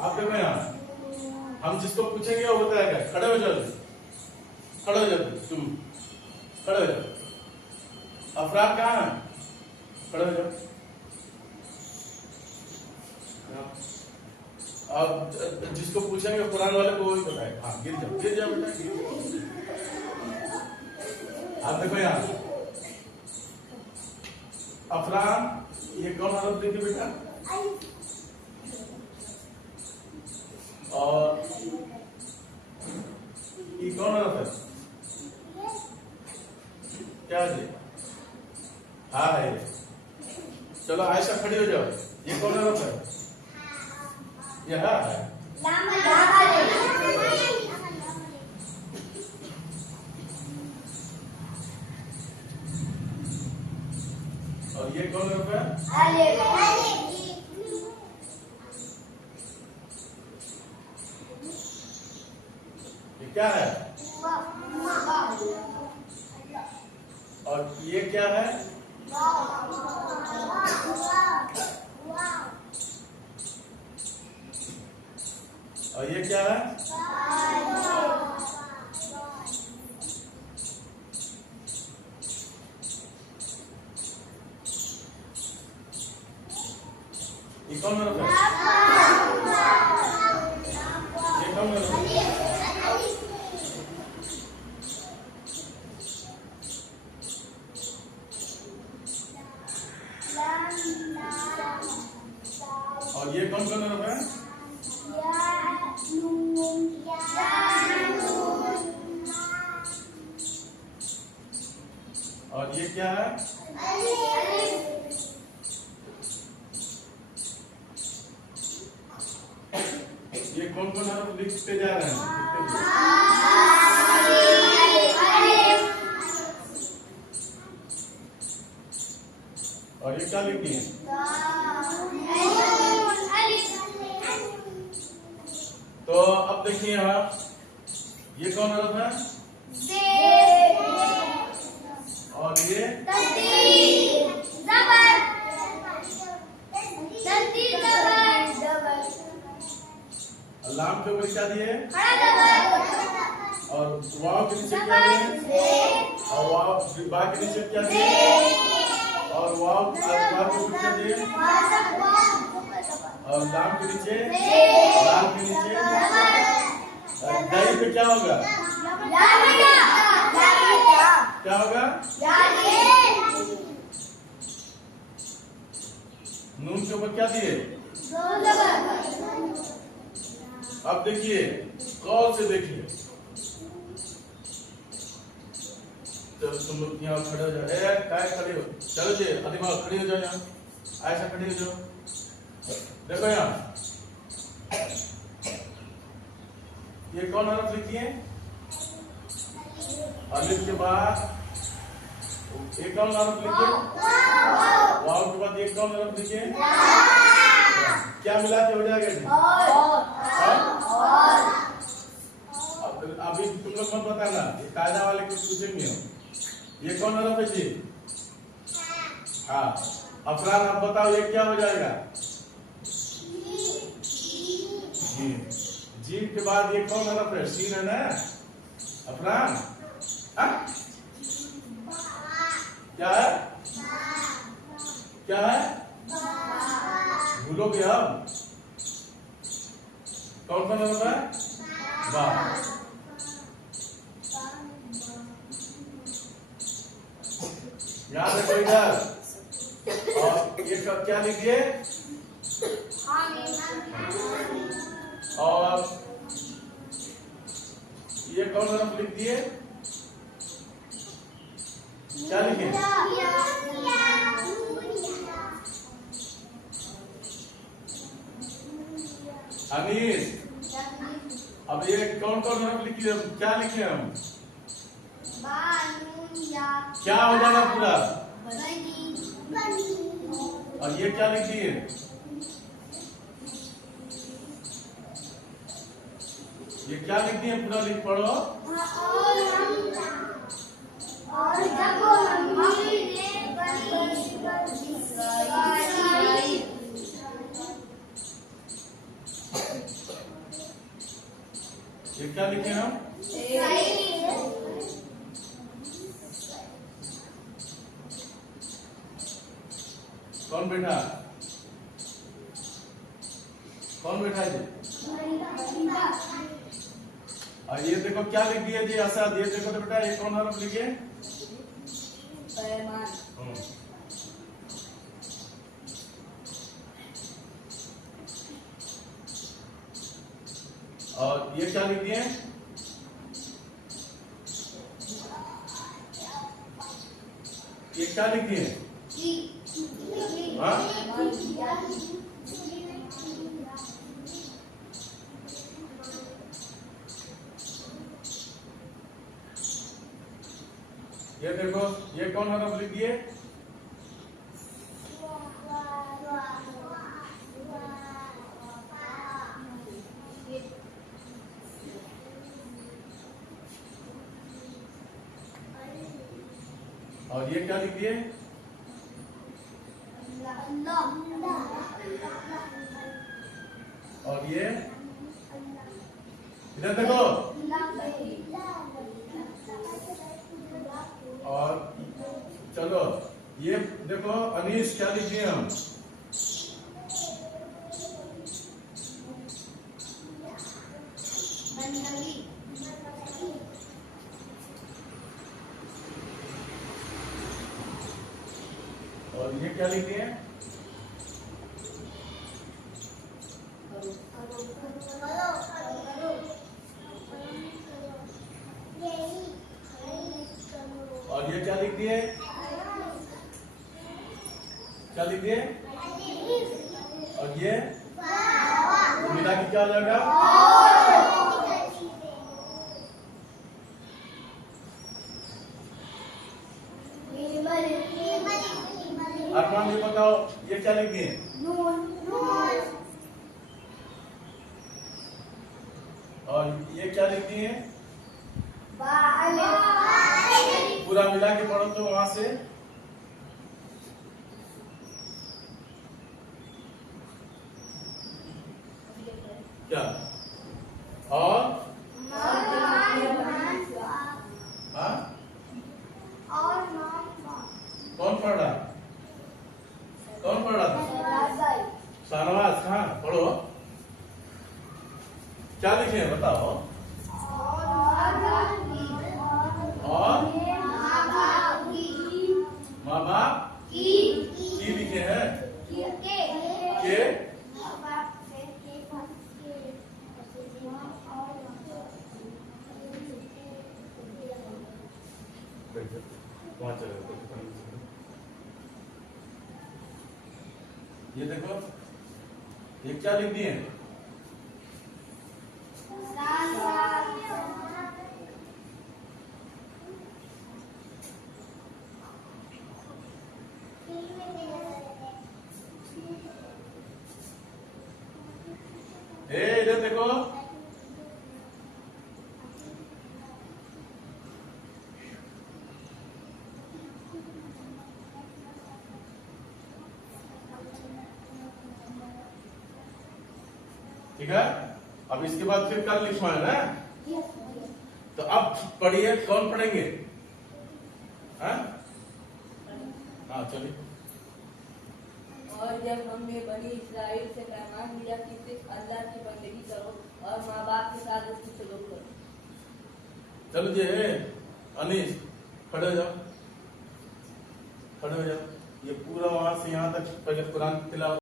आप देखो यहाँ, हम जिसको पूछेंगे वो बताएगा। खड़े हो जाओ, खड़े हो जाओ, तुम खड़े हो जाओ। अफराद कहाँ है? खड़े हो जाओ। अब जिसको पूछेंगे कुरान वाले को वही बताएगा। हाँ, गिर जाओ, गिर जाओ बेटा, गिर जाओ। आप देखो यहाँ, अफरान, ये कौन हरफ देखिए बेटा? और ये कौन हरफ है? क्या है? हाँ है। चलो आयशा खड़ी हो जाओ। ये कौन हरफ है? ये है। और ये कौन हरफ है? ये क्या है? और ये क्या है? और ये क्या है? ये कौन हरफ है? ये कौन हरफ है? और ये कौन कौन हरफ है? और ये क्या है? ये कौन कौन हरफ लिखते जा रहे हैं? और ये क्या लिखी है? तो अब देखिए यहाँ, ये कौन हरफ है? और ये लाम के ऊपर क्या दिए? और वाव के नीचे क्या दिए? और वाव बा के नीचे क्या दिए? और वाव के ऊपर क्या दिए? और लाम के नीचे, लाम के नीचे दही पे क्या होगा? क्या होगा? नून के ऊपर क्या दिए? अब देखिए, गौर से देखिए। जब तुम लोग यहाँ खड़े हो जाओ, काय खड़े हो, चलो जी अदिमा खड़ी हो जाओ यहाँ, ऐसा खड़ी हो जाओ। देखो यहाँ, ये कौन हरफ लिखी है? अलिफ के बाद एक कौन हरफ लिखिए? वाव के बाद एक कौन हरफ लिखिए? क्या मिला के हो जाएगा जी? अभी तुम लोग मत बताना, ये कायदा वाले कुछ पूछेंगे हम। ये कौन हरफ है जी? हाँ, अफरान आप बताओ ये क्या हो जाएगा? जीम। जीम के बाद ये कौन हरफ है? सीन है ना अफरान? क्या है? क्या है? भूलोगे हम? कौन कौन हरफ है? बा। याद रखो इधर। और ये क्या लिखिए? और ये कौन हरफ लिख दिए? क्या लिखे? अनीस, अब ये कौन कौन हरफ लिखिए? क्या लिखे हम? क्या हो जाएगा पूरा? और ये क्या लिखिए? ये क्या लिख दिए? पूरा लिख पढ़ो। और जब हम ये क्या लिखे हम? कौन बैठा? कौन बैठा है? और ये देखो क्या लिख दिया जी आसाद, ये देखो तो बेटा ये कौन हरफ लिखे? और ये क्या लिख दिए? ये क्या लिख दिए? हाँ? ये देखो ये कौन हरफ लिख दिए? और ये क्या लिख दिए? और ये इधर देखो। और चलो ये देखो अनीस क्या लिख दिए हम? और ये क्या लिख दिए? और ये क्या लिख दिए? क्या लिख दिए? और ये मिला के क्या लगा? अरमान ये बताओ ये क्या लिख दिए? और ये क्या लिख दिए? पूरा मिला के पढ़ो तो वहां से। क्या? और हाँ? कौन पढ़ रहा? कौन पढ़ रहा था? शाहनवाज। कहाँ पढ़ो? क्या लिखे हैं बताओ? और माँ बाप की लिखे हैं के। वहां चले ये देखो ये क्या लिख दिए? इधर देखो ठीक है। अब इसके बाद फिर कल लिखवाना है ना, तो अब पढ़िए कौन पढ़ेंगे? हाँ चलिए। और जब हमने बनी इस्राइल से पैमान लिया कि सिर्फ अल्लाह की बंदगी करो और माँ बाप के साथ उसकी सलूक करो। चलो जी अनीस खड़े हो जाओ, खड़े हो जाओ। ये पूरा वहां से यहाँ तक पहले कुरान तिलावत